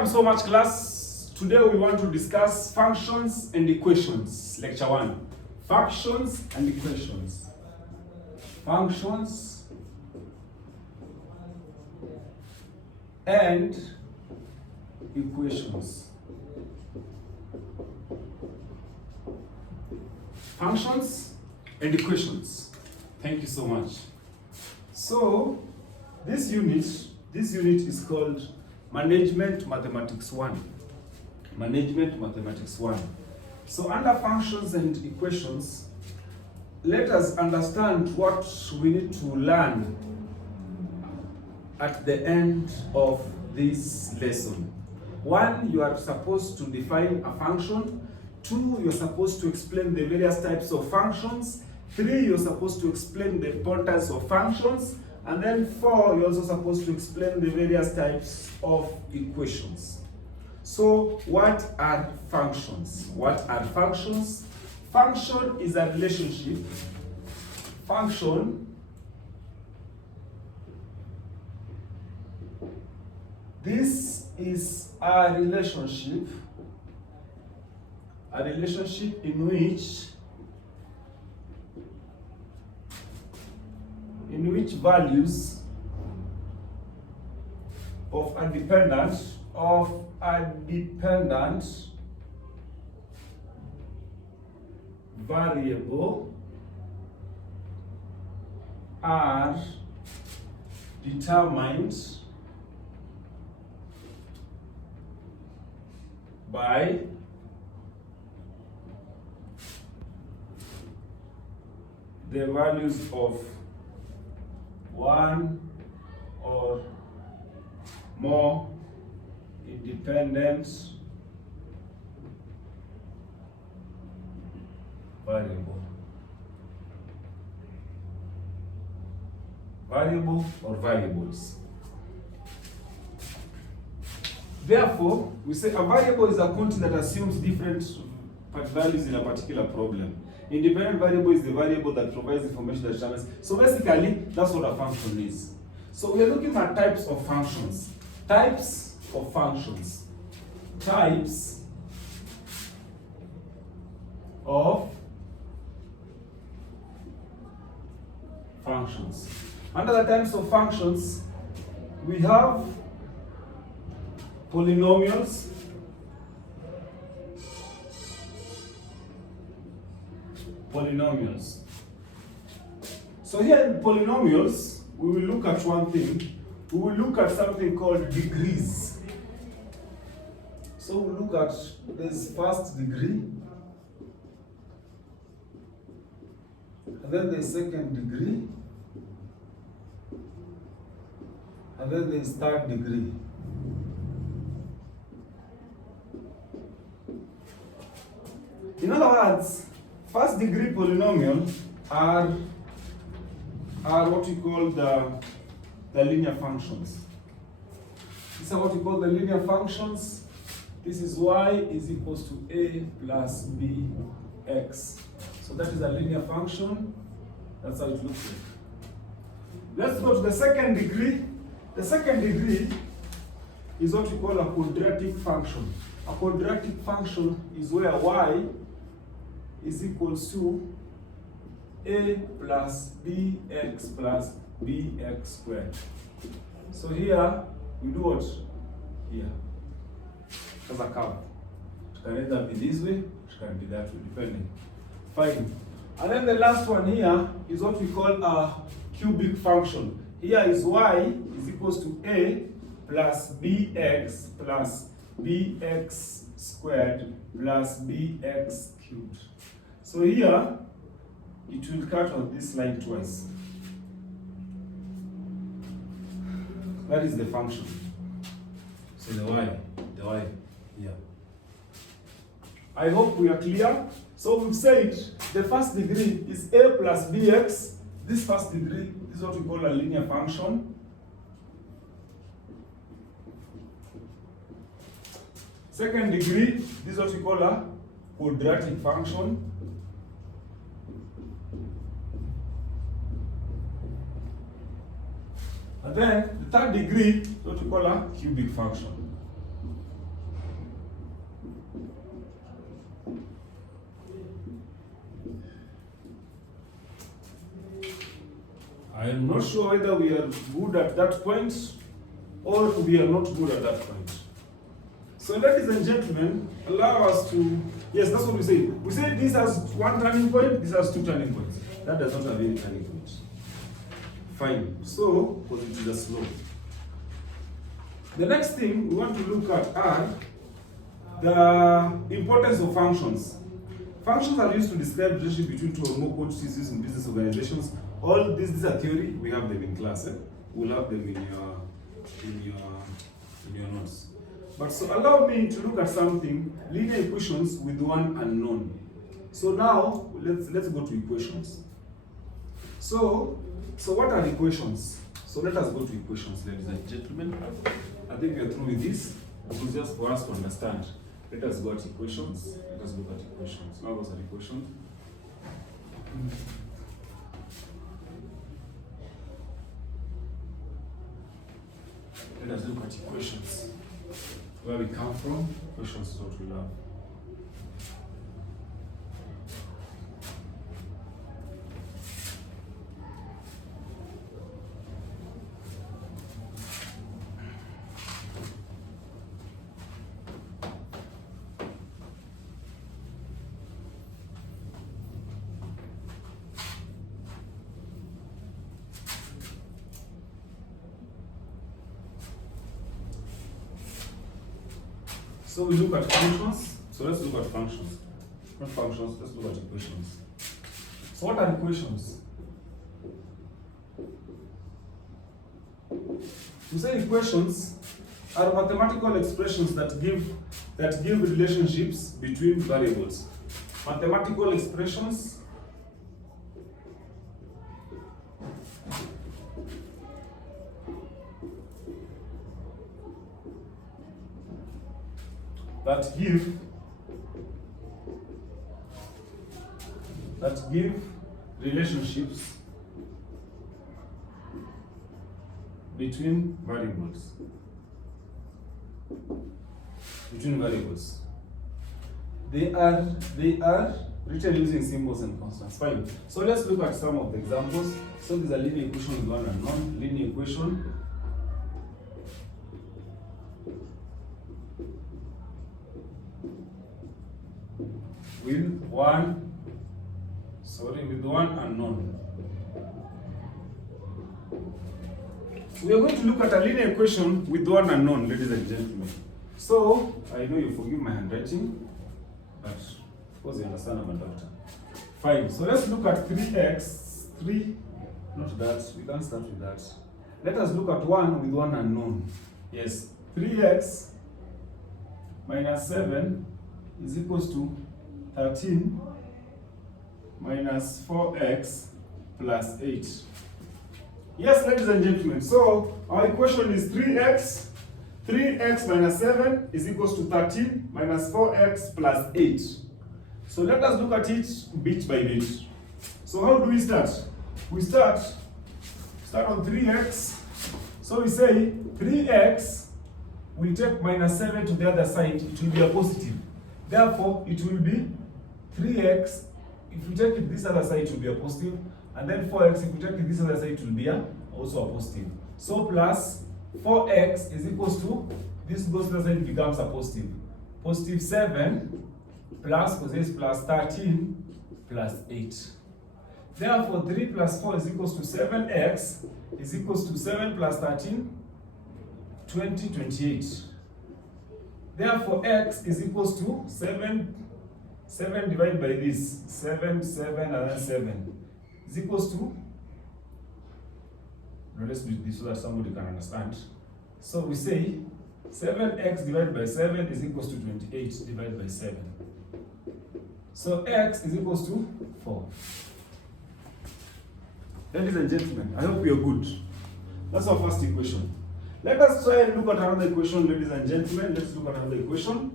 Thank you so much, class. Today we want to discuss functions and equations. Lecture 1. Functions and equations. Functions and equations. Functions and equations. Thank you so much. So, this unit is called Management Mathematics 1. Management Mathematics 1. So under functions and equations, let us understand what we need to learn at the end of this lesson. 1, you are supposed to define a function. 2, you're supposed to explain the various types of functions. 3, you're supposed to explain the importance of functions. And then 4, you're also supposed to explain the various types of equations. So, what are functions? What are functions? Function is a relationship. Function, this is a relationship in which values of a dependent variable are determined by the values of one or more independent variable or variables. Therefore, we say a variable is a quantity that assumes different values in a particular problem. Independent variable is the variable that provides information that determines. So basically, that's what a function is. So we are looking at types of functions. Types of functions. Types of functions. Under the types of functions, we have polynomials, So here in polynomials, we will look at one thing. We will look at something called degrees. So we'll look at this first degree, and then the second degree, and then the third degree. In other words, first degree polynomial are what we call the linear functions. These are what we call the linear functions. This is y is equals to a plus b x. So that is a linear function. That's how it looks like. Let's go to the second degree. The second degree is what we call a quadratic function. A quadratic function is where y is equals to a plus bx plus bx squared. So here we do what? Here. As a curve. It can either be this way, it can be that way, depending. Fine. And then the last one here is what we call a cubic function. Here is y is equals to a plus bx plus bx squared plus bx cubed. So here, it will cut on this line twice. That is the function. So the y here. I hope we are clear. So we've said the first degree is a plus bx. This first degree is what we call a linear function. Second degree, this is what we call a quadratic function. And then the third degree is what we call a cubic function. I am not sure whether we are good at that point or we are not good at that point. So ladies and gentlemen, allow us to, yes, that's what we say. We say this has one turning point, this has two turning points. That does not have any turning point. Fine. So, because it is a slope. The next thing we want to look at are the importance of functions. Functions are used to describe the relationship between two or more quantities in business organizations. All these are theory. We have them in class. We'll have them in your notes. But so allow me to look at something, linear equations with one unknown. So now let's go to equations. So what are equations? So let us go to equations, ladies and gentlemen. I think we are through with this. It was just for us to understand. Let us go at equations. Let us look at equations. Now those are equations. Let us look at equations. Where we come from, equations is what we love. So we look at functions. So let's look at functions. Not functions, let's look at equations. So what are equations? We say equations are mathematical expressions that give relationships between variables. Mathematical expressions that give relationships between variables. They are written using symbols and constants. Fine. So let's look at some of the examples. So these are linear equation with one unknown. Linear equation with one unknown. We are going to look at a linear equation with one unknown, ladies and gentlemen. So, I know you forgive my handwriting, but of course you understand I'm a doctor. Fine, so let's look at 3x, not that, we can't start with that. Let us look at one with one unknown. Yes, 3x minus 7 is equals to 13 minus 4x plus 8. Yes, ladies and gentlemen, so our equation is 3x minus 7 is equals to 13 minus 4x plus 8. So let us look at it bit by bit. So how do we start? We start on 3x. So we say 3x, we take minus 7 to the other side, it will be a positive. Therefore, it will be 3x. If we take it this other side, it will be a positive. And then 4x, if we take it this other side, it will be also a positive. So plus 4x is equals to, this goes to the side, it becomes a positive. Positive 7 plus, because this plus 13 plus 8. Therefore, 3 plus 4 is equals to 7x is equals to 7 plus 13, 20, 28. Therefore, x is equals to 7 divided by this, 7, and then 7 is equals to, now let's do this so that somebody can understand. So we say 7x divided by 7 is equals to 28 divided by 7. So x is equals to 4. Ladies and gentlemen, I hope you are good. That's our first equation. Let us try and look at another equation, ladies and gentlemen. Let's look at another equation.